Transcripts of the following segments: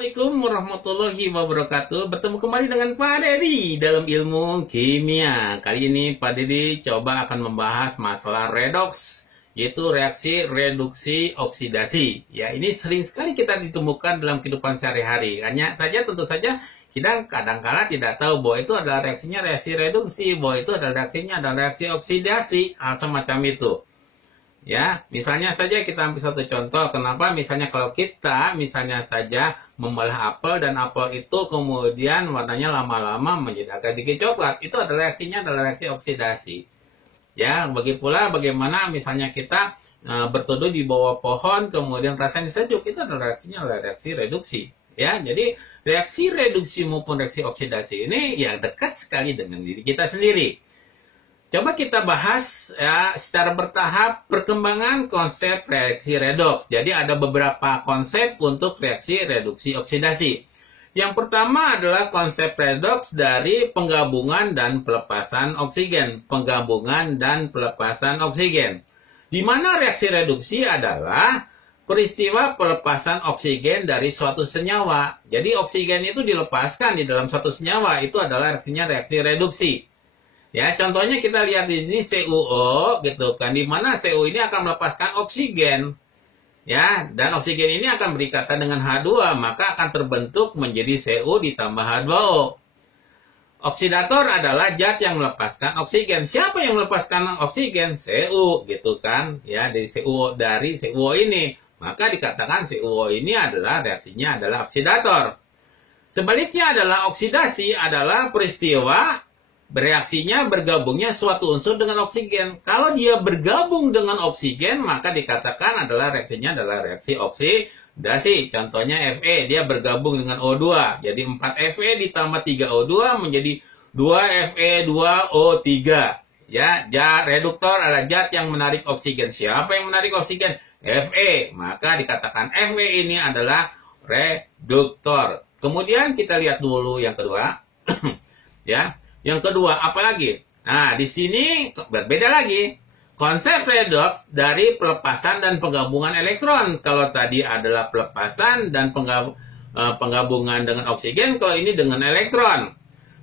Assalamualaikum warahmatullahi wabarakatuh. Bertemu kembali dengan Pak Dedi dalam ilmu kimia. Kali ini Pak Dedi coba akan membahas masalah redoks, yaitu reaksi reduksi oksidasi. Ya, ini sering sekali kita ditemukan dalam kehidupan sehari-hari. Hanya saja tentu saja kita kadang-kala tidak tahu bahwa itu adalah reaksinya reaksi reduksi, bahwa itu adalah reaksinya adalah reaksi oksidasi, semacam itu. Ya, misalnya saja kita ambil satu contoh. Kenapa misalnya kalau kita misalnya saja membelah apel dan apel itu kemudian warnanya lama-lama menjadi agak sedikit coklat, itu adalah reaksinya adalah reaksi oksidasi. Ya, bagi pula bagaimana misalnya kita berteduh di bawah pohon kemudian rasanya sejuk, itu adalah reaksinya adalah reaksi reduksi. Ya, jadi reaksi reduksi maupun reaksi oksidasi ini ya dekat sekali dengan diri kita sendiri. Coba kita bahas ya, secara bertahap perkembangan konsep reaksi redoks. Jadi ada beberapa konsep untuk reaksi reduksi oksidasi. Yang pertama adalah konsep redoks dari penggabungan dan pelepasan oksigen. Penggabungan dan pelepasan oksigen. Di mana reaksi reduksi adalah peristiwa pelepasan oksigen dari suatu senyawa. Jadi oksigen itu dilepaskan di dalam suatu senyawa. Itu adalah reaksinya reaksi reduksi. Ya, contohnya kita lihat di sini CuO gitu kan, di mana CuO ini akan melepaskan oksigen. Ya, dan oksigen ini akan berikatan dengan H2, maka akan terbentuk menjadi Cu ditambah H2O. Oksidator adalah zat yang melepaskan oksigen. Siapa yang melepaskan oksigen? Cu gitu kan. Ya, dari CuO ini, maka dikatakan CuO ini adalah reaksinya adalah oksidator. Sebaliknya adalah oksidasi adalah peristiwa bereaksinya bergabungnya suatu unsur dengan oksigen. Kalau dia bergabung dengan oksigen, maka dikatakan adalah reaksinya adalah reaksi oksidasi. Contohnya Fe, dia bergabung dengan O2. Jadi 4 Fe ditambah 3 O2 menjadi 2 Fe 2 O3. Ya, zat reduktor adalah zat yang menarik oksigen. Siapa yang menarik oksigen? Fe. Maka dikatakan Fe ini adalah reduktor. Kemudian kita lihat dulu yang kedua. Ya. Yang kedua, apa lagi? Nah, di sini berbeda lagi. Konsep redoks dari pelepasan dan penggabungan elektron. Kalau tadi adalah pelepasan dan penggabungan dengan oksigen, kalau ini dengan elektron.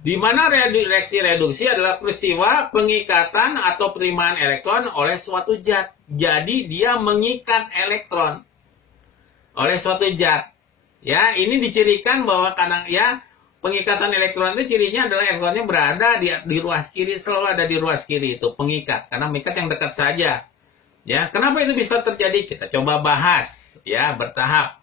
Di mana reaksi reduksi adalah peristiwa pengikatan atau penerimaan elektron oleh suatu zat. Jadi, dia mengikat elektron oleh suatu zat. Ya, ini dicirikan bahwa kadang ya pengikatan elektron itu cirinya adalah elektronnya berada di ruas kiri, selalu ada di ruas kiri itu pengikat, karena mengikat yang dekat saja. Ya, kenapa itu bisa terjadi? Kita coba bahas ya bertahap.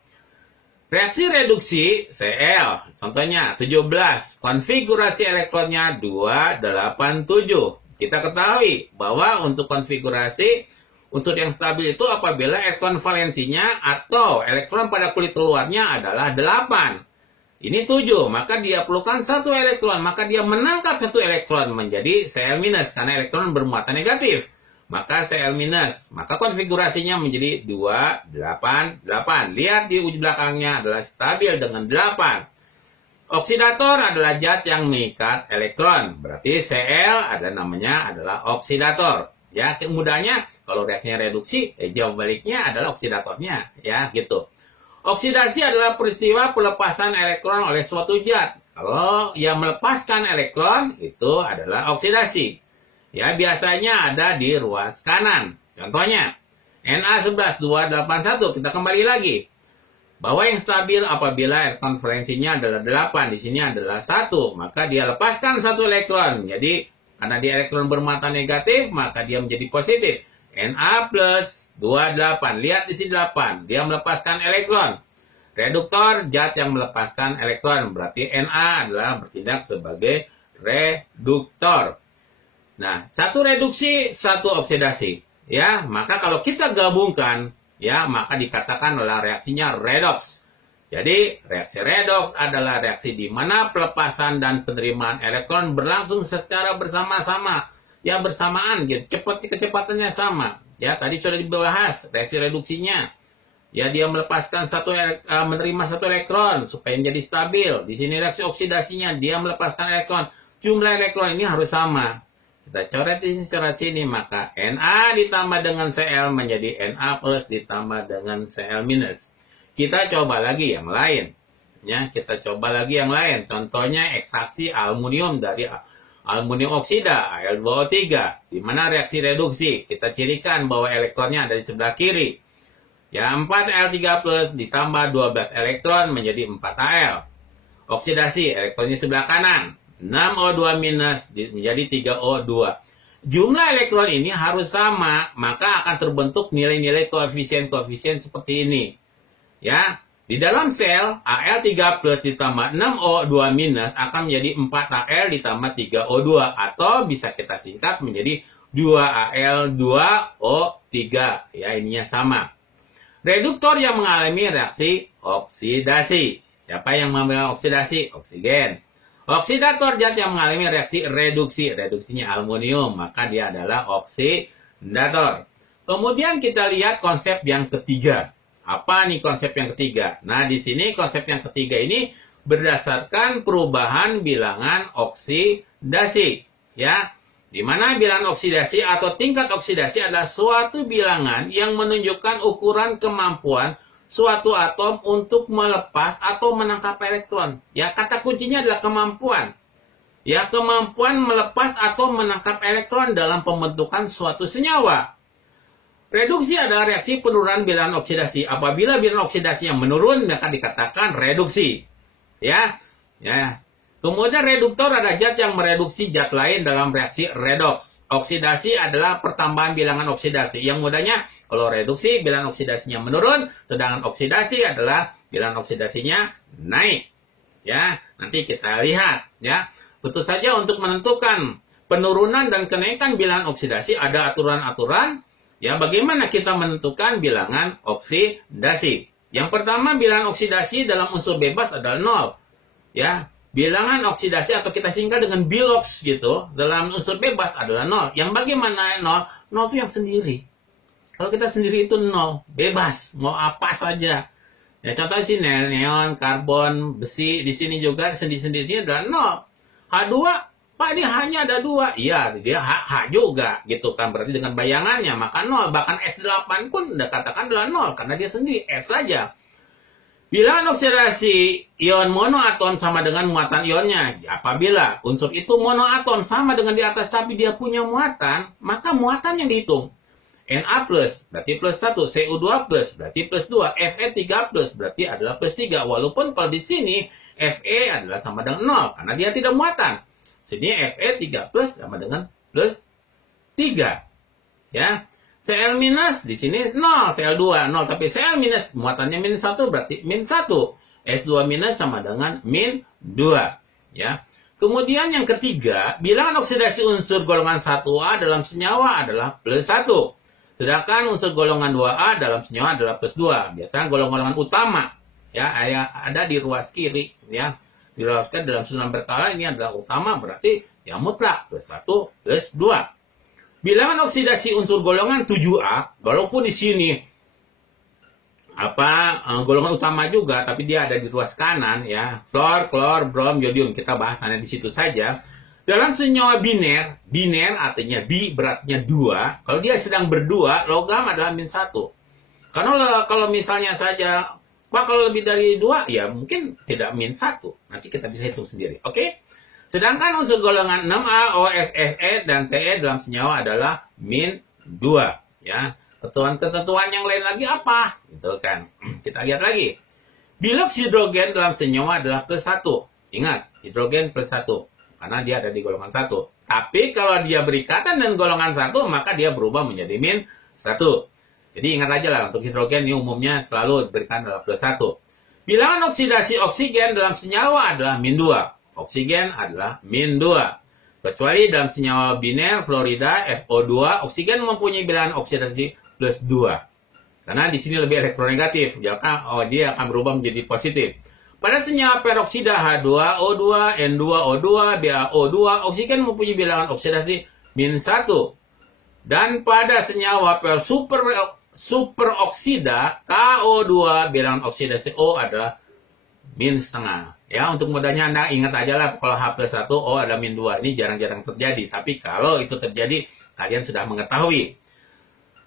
Reaksi reduksi Cl, contohnya 17, konfigurasi elektronnya 287. Kita ketahui bahwa untuk konfigurasi unsur yang stabil itu apabila elektron valensinya atau elektron pada kulit luarnya adalah 8. Ini 7, maka dia perlukan 1 elektron, maka dia menangkap 1 elektron menjadi Cl-, karena elektron bermuatan negatif. Maka Cl-, maka konfigurasinya menjadi 288. Lihat di ujung belakangnya adalah stabil dengan 8. Oksidator adalah zat yang mengikat elektron, berarti Cl ada namanya adalah oksidator. Ya, mudahnya kalau reaksinya reduksi, jawab baliknya adalah oksidatornya, ya gitu. Oksidasi adalah peristiwa pelepasan elektron oleh suatu zat. Kalau yang melepaskan elektron, itu adalah oksidasi. Ya, biasanya ada di ruas kanan. Contohnya, Na11,281. Kita kembali lagi. Bahwa yang stabil apabila elektron valensinya adalah 8. Di sini adalah 1. Maka dia lepaskan 1 elektron. Jadi, karena dia elektron bermuatan negatif, maka dia menjadi positif. Na plus 28. Lihat di sini 8. Dia melepaskan elektron. Reduktor, zat yang melepaskan elektron. Berarti Na adalah bertindak sebagai reduktor. Nah, 1 reduksi, 1 oksidasi. Ya, maka kalau kita gabungkan, ya, maka dikatakan adalah reaksinya redoks. Jadi, reaksi redoks adalah reaksi di mana pelepasan dan penerimaan elektron berlangsung secara bersama-sama. Ya, bersamaan gitu, kecepatannya sama. Ya, tadi sudah dibahas reaksi reduksinya. Ya, dia melepaskan menerima 1 elektron supaya menjadi stabil. Di sini reaksi oksidasinya dia melepaskan elektron. Jumlah elektron ini harus sama. Kita coret di sini, maka Na ditambah dengan Cl menjadi Na plus ditambah dengan Cl minus. Kita coba lagi yang lain. Ya, kita coba lagi yang lain. Contohnya ekstraksi aluminium dari aluminium oksida, Al2O3. Di mana reaksi reduksi? Kita cirikan bahwa elektronnya ada di sebelah kiri. Ya, 4Al3+ ditambah 12 elektron menjadi 4Al. Oksidasi, elektronnya sebelah kanan. 6O2- menjadi 3O2. Jumlah elektron ini harus sama, maka akan terbentuk nilai-nilai koefisien-koefisien seperti ini. Ya, di dalam sel, Al3+ ditambah 6O2- akan menjadi 4Al ditambah 3O2. Atau bisa kita singkat menjadi 2Al2O3. Ya, ininya sama. Reduktor yang mengalami reaksi oksidasi. Siapa yang mengalami oksidasi? Oksigen. Oksidator zat yang mengalami reaksi reduksi. Reduksinya aluminium, maka dia adalah oksidator. Kemudian kita lihat konsep yang ketiga. Apa nih konsep yang ketiga? Nah, di sini konsep yang ketiga ini berdasarkan perubahan bilangan oksidasi. Ya, di mana bilangan oksidasi atau tingkat oksidasi adalah suatu bilangan yang menunjukkan ukuran kemampuan suatu atom untuk melepas atau menangkap elektron. Ya, kata kuncinya adalah kemampuan. Ya, kemampuan melepas atau menangkap elektron dalam pembentukan suatu senyawa. Reduksi adalah reaksi penurunan bilangan oksidasi. Apabila bilangan oksidasi yang menurun, maka dikatakan reduksi. Ya, ya. Kemudian reduktor adalah zat yang mereduksi zat lain dalam reaksi redoks. Oksidasi adalah pertambahan bilangan oksidasi. Yang mudahnya, kalau reduksi bilangan oksidasinya menurun, sedangkan oksidasi adalah bilangan oksidasinya naik. Ya, nanti kita lihat. Ya, tentu saja untuk menentukan penurunan dan kenaikan bilangan oksidasi ada aturan-aturan. Ya, bagaimana kita menentukan bilangan oksidasi? Yang pertama, bilangan oksidasi dalam unsur bebas adalah 0. Ya, bilangan oksidasi atau kita singkat dengan bilox gitu, dalam unsur bebas adalah 0. Yang bagaimana 0? 0 itu yang sendiri. Kalau kita sendiri itu 0, bebas, mau apa saja. Ya, contohnya sini neon, karbon, besi, di sini juga sendiri-sendirinya adalah 0. H2, Pak, dia hanya ada 2. Iya, dia H juga gitu kan. Berarti dengan bayangannya maka 0. Bahkan S8 pun udah katakan adalah 0 karena dia sendiri S saja. Bilangan oksidasi ion monoatom sama dengan muatan ionnya. Apabila unsur itu monoatom sama dengan di atas tapi dia punya muatan, maka muatan yang dihitung. Na berarti plus 1, Cu2 berarti plus 2, Fe3 berarti adalah plus 3. Walaupun kalau di sini Fe adalah sama dengan 0 karena dia tidak muatan. Sini Fe3 sama dengan plus 3. Ya. Cl minus di sini 0, Cl2 0, tapi Cl minus muatannya min 1 berarti min 1. S2 minus sama dengan min 2. Ya. Kemudian yang ketiga, bilangan oksidasi unsur golongan 1A dalam senyawa adalah plus 1. Sedangkan unsur golongan 2A dalam senyawa adalah plus 2. Biasanya golongan utama ya ada di ruas kiri ya. Diruaskan dalam susunan berkala ini adalah utama berarti yang mutlak plus 1 plus 2. Bilangan oksidasi unsur golongan 7A, walaupun di sini golongan utama juga, tapi dia ada di ruas kanan ya, fluor, klor, brom, yodium. Kita bahas hanya di situ saja. Dalam senyawa biner artinya bi beratnya 2. Kalau dia sedang berdua, logam adalah min 1. Karena kalau misalnya saja, Pak, kalau lebih dari 2, ya mungkin tidak min 1. Nanti kita bisa hitung sendiri. Oke? Sedangkan unsur golongan 6A, OSSE, dan Te dalam senyawa adalah min 2. Ya. Ketentuan yang lain lagi apa? Gitu kan. Kita lihat lagi. Bilox hidrogen dalam senyawa adalah plus 1. Ingat, hidrogen plus 1. Karena dia ada di golongan 1. Tapi kalau dia berikatan dengan golongan 1, maka dia berubah menjadi min 1. Jadi ingat aja lah, untuk hidrogen ini umumnya selalu diberikan dalam plus 1. Bilangan oksidasi oksigen dalam senyawa adalah min 2. Oksigen adalah min 2. Kecuali dalam senyawa biner, fluorida, FO2, oksigen mempunyai bilangan oksidasi plus 2. Karena di sini lebih elektronegatif, dia akan berubah menjadi positif. Pada senyawa peroksida H2O2, N2O2, BaO2, oksigen mempunyai bilangan oksidasi min 1. Dan pada senyawa superoksida KO2, bilangan oksidasi O adalah min setengah. Ya, untuk mudahnya Anda ingat aja lah, kalau H plus 1, O ada min 2. Ini jarang-jarang terjadi. Tapi kalau itu terjadi, kalian sudah mengetahui.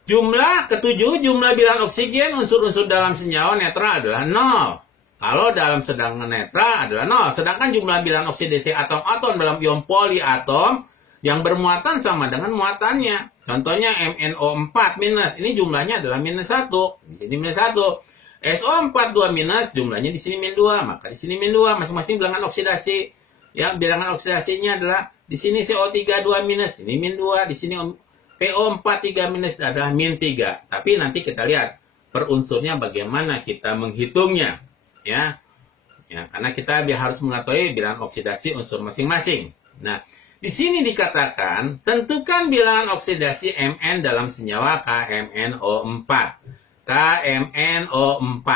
Jumlah ketujuh, jumlah bilangan oksigen unsur-unsur dalam senyawa netral adalah 0. Kalau dalam sedang netral adalah 0. Sedangkan jumlah bilangan oksidasi atom-atom dalam ion polyatom yang bermuatan sama dengan muatannya. Contohnya MnO4 minus, ini jumlahnya adalah minus 1. Di sini minus 1. SO4 2 minus, jumlahnya di sini min 2. Maka di sini min 2, masing-masing bilangan oksidasi. Ya, bilangan oksidasinya adalah di sini CO3 2 minus, ini min 2. Di sini PO4 3 minus adalah min 3. Tapi nanti kita lihat per unsurnya bagaimana kita menghitungnya. Ya, karena kita harus mengetahui bilangan oksidasi unsur masing-masing. Nah, di sini dikatakan tentukan bilangan oksidasi Mn dalam senyawa KMnO4. KMnO4.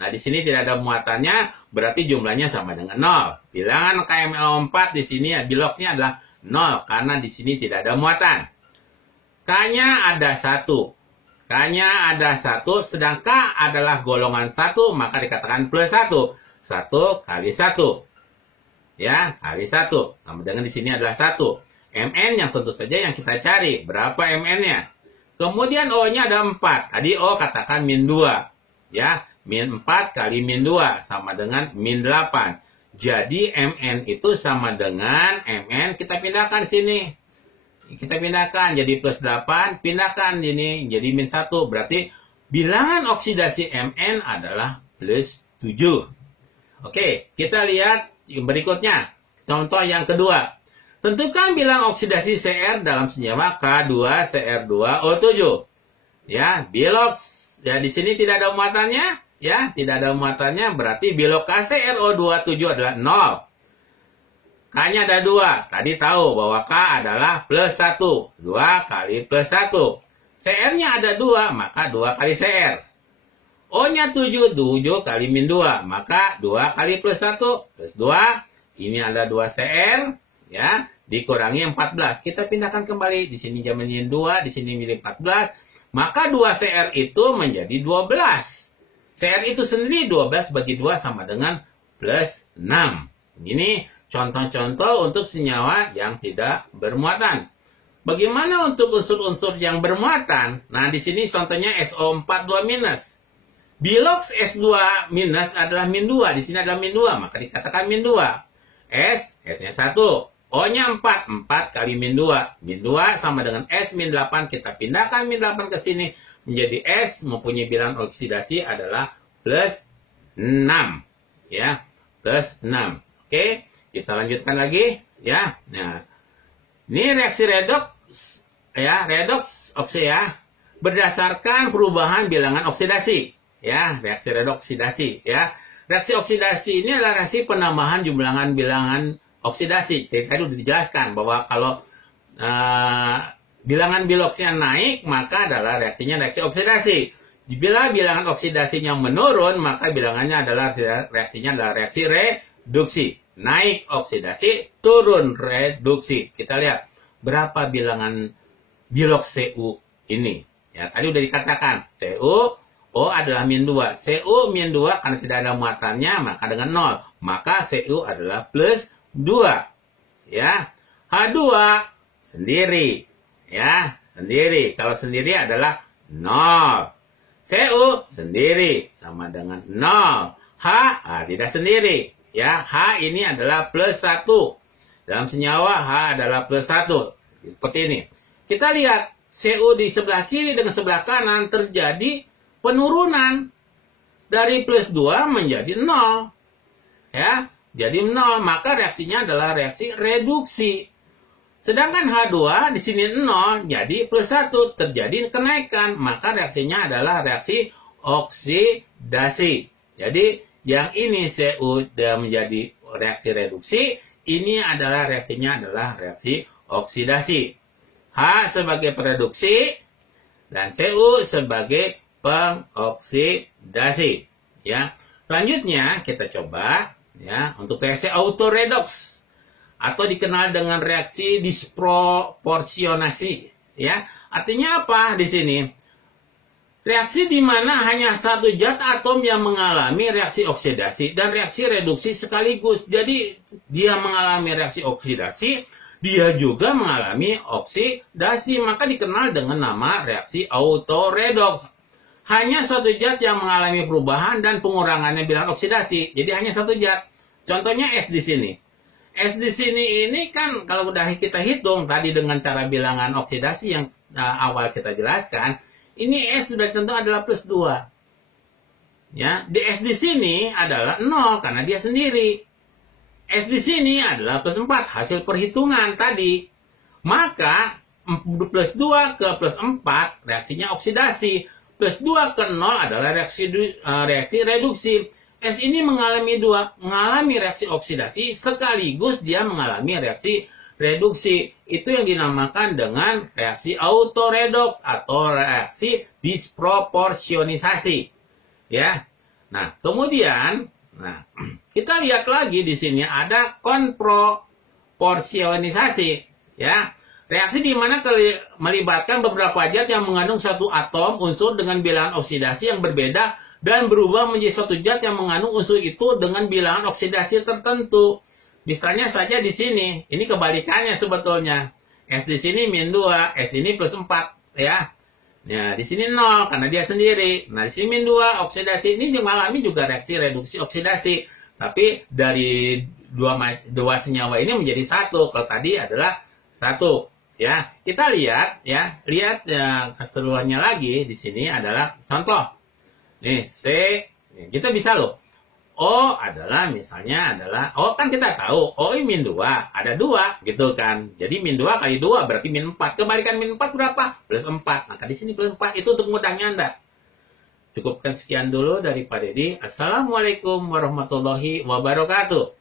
Nah, di sini tidak ada muatannya, berarti jumlahnya sama dengan 0. Bilangan KMnO4 di sini biloksnya adalah 0 karena di sini tidak ada muatan. K-nya ada 1. K-nya ada 1, sedang K adalah golongan 1, maka dikatakan plus 1. 1 kali 1. Ya, kali 1. Sama dengan di sini adalah 1. Mn yang tentu saja yang kita cari. Berapa Mn-nya? Kemudian O-nya ada 4. Tadi O katakan min 2. Ya, min 4 kali min 2 sama dengan min 8. Jadi Mn itu sama dengan Mn, kita pindahkan sini. Kita pindahkan jadi plus 8, pindahkan ini jadi min 1. Berarti bilangan oksidasi Mn adalah plus 7. Oke, kita lihat berikutnya. Contoh yang kedua. Tentukan bilangan oksidasi Cr dalam senyawa K2Cr2O7. Ya, biloks. Ya, di sini tidak ada muatannya. Ya, tidak ada muatannya berarti bilok KCrO27 adalah 0. K-nya ada 2. Tadi tahu bahwa K adalah plus 1. 2 kali plus 1. Cr-nya ada 2, maka 2 kali Cr. O-nya 7. 7 kali min 2. Maka 2 kali plus 1. Plus 2. Ini ada 2 Cr. Ya, dikurangi 14. Kita pindahkan kembali. Di sini min 2. Di sini min 14. Maka 2 Cr itu menjadi 12. Cr itu sendiri 12 bagi 2 sama dengan plus 6. Ini contoh-contoh untuk senyawa yang tidak bermuatan. Bagaimana untuk unsur-unsur yang bermuatan? Nah, di sini contohnya SO4 2 minus. Biloks S2 minus adalah min 2. Di sini adalah min 2, maka dikatakan min 2. S-nya 1. O-nya 4. 4 kali min 2. Min 2 sama dengan S min 8. Kita pindahkan min 8 ke sini. Menjadi S mempunyai bilangan oksidasi adalah plus 6. Ya, plus 6. Oke. Kita lanjutkan lagi, ya. Nah, ini reaksi redoks, ya, redoks ya, berdasarkan perubahan bilangan oksidasi, ya, reaksi redoks oksidasi, ya. Reaksi oksidasi ini adalah reaksi penambahan jumlah bilangan oksidasi. Tadi sudah dijelaskan bahwa kalau bilangan biloksnya naik, maka adalah reaksinya reaksi oksidasi. Bila bilangan oksidasinya menurun, maka bilangannya adalah reaksinya adalah reaksi reduksi. Naik oksidasi, turun reduksi. Kita lihat berapa bilangan biloks Cu ini. Ya, tadi udah dikatakan Cu, O adalah min 2. Cu min 2 karena tidak ada muatannya, maka dengan 0. Maka Cu adalah plus 2. Ya. H2 sendiri. Ya, sendiri. Kalau sendiri adalah 0. Cu sendiri sama dengan 0. H tidak sendiri. Ya, H ini adalah plus 1. Dalam senyawa H adalah plus 1. Seperti ini. Kita lihat Cu di sebelah kiri dengan sebelah kanan terjadi penurunan dari plus 2 menjadi 0. Ya, jadi 0, maka reaksinya adalah reaksi reduksi. Sedangkan H2 di sini 0 jadi plus 1, terjadi kenaikan, maka reaksinya adalah reaksi oksidasi. Jadi yang ini Cu sudah menjadi reaksi reduksi, ini adalah reaksinya adalah reaksi oksidasi. H sebagai pereduksi dan Cu sebagai pengoksidasi. Ya, selanjutnya kita coba ya untuk reaksi autoredoks atau dikenal dengan reaksi disproporsionasi. Ya, artinya apa di sini? Reaksi di mana hanya satu zat atom yang mengalami reaksi oksidasi dan reaksi reduksi sekaligus. Jadi dia mengalami reaksi oksidasi, dia juga mengalami oksidasi. Maka dikenal dengan nama reaksi autoredoks. hanya suatu zat yang mengalami perubahan dan pengurangannya bilangan oksidasi. Jadi hanya satu zat. Contohnya S di sini. S di sini ini kan kalau udah kita hitung tadi dengan cara bilangan oksidasi yang awal kita jelaskan, ini S sudah tentu adalah plus 2. Ya, di S di sini adalah 0 karena dia sendiri. S di sini adalah plus 4 hasil perhitungan tadi. Maka plus 2 ke plus 4 reaksinya oksidasi. Plus 2 ke 0 adalah reaksi reduksi. S ini mengalami reaksi oksidasi sekaligus dia mengalami reaksi reduksi. Itu yang dinamakan dengan reaksi autoredoks atau reaksi disproporsionisasi. Ya. Nah, kemudian kita lihat lagi di sini ada konproporsionisasi, ya. Reaksi di mana melibatkan beberapa zat yang mengandung satu atom unsur dengan bilangan oksidasi yang berbeda dan berubah menjadi suatu zat yang mengandung unsur itu dengan bilangan oksidasi tertentu. Misalnya saja di sini, ini kebalikannya sebetulnya. S di sini min 2, S ini plus 4, ya. Ya, di sini 0 karena dia sendiri. Nah, di sini min 2 oksidasi ini mengalami juga reaksi reduksi oksidasi. Tapi dari dua senyawa ini menjadi satu. Kalau tadi adalah satu. Ya, kita lihat ya, keseluruhannya lagi di sini adalah contoh. Nih, C, kita bisa loh. O adalah misalnya adalah, O kan kita tahu, O ini min 2, ada 2 gitu kan. Jadi min 2 kali 2 berarti min 4. Kebalikan min 4 berapa? Plus 4. Maka di sini plus 4 itu untuk mudahnya Anda. Cukupkan sekian dulu dari Pak Dedi. Assalamualaikum warahmatullahi wabarakatuh.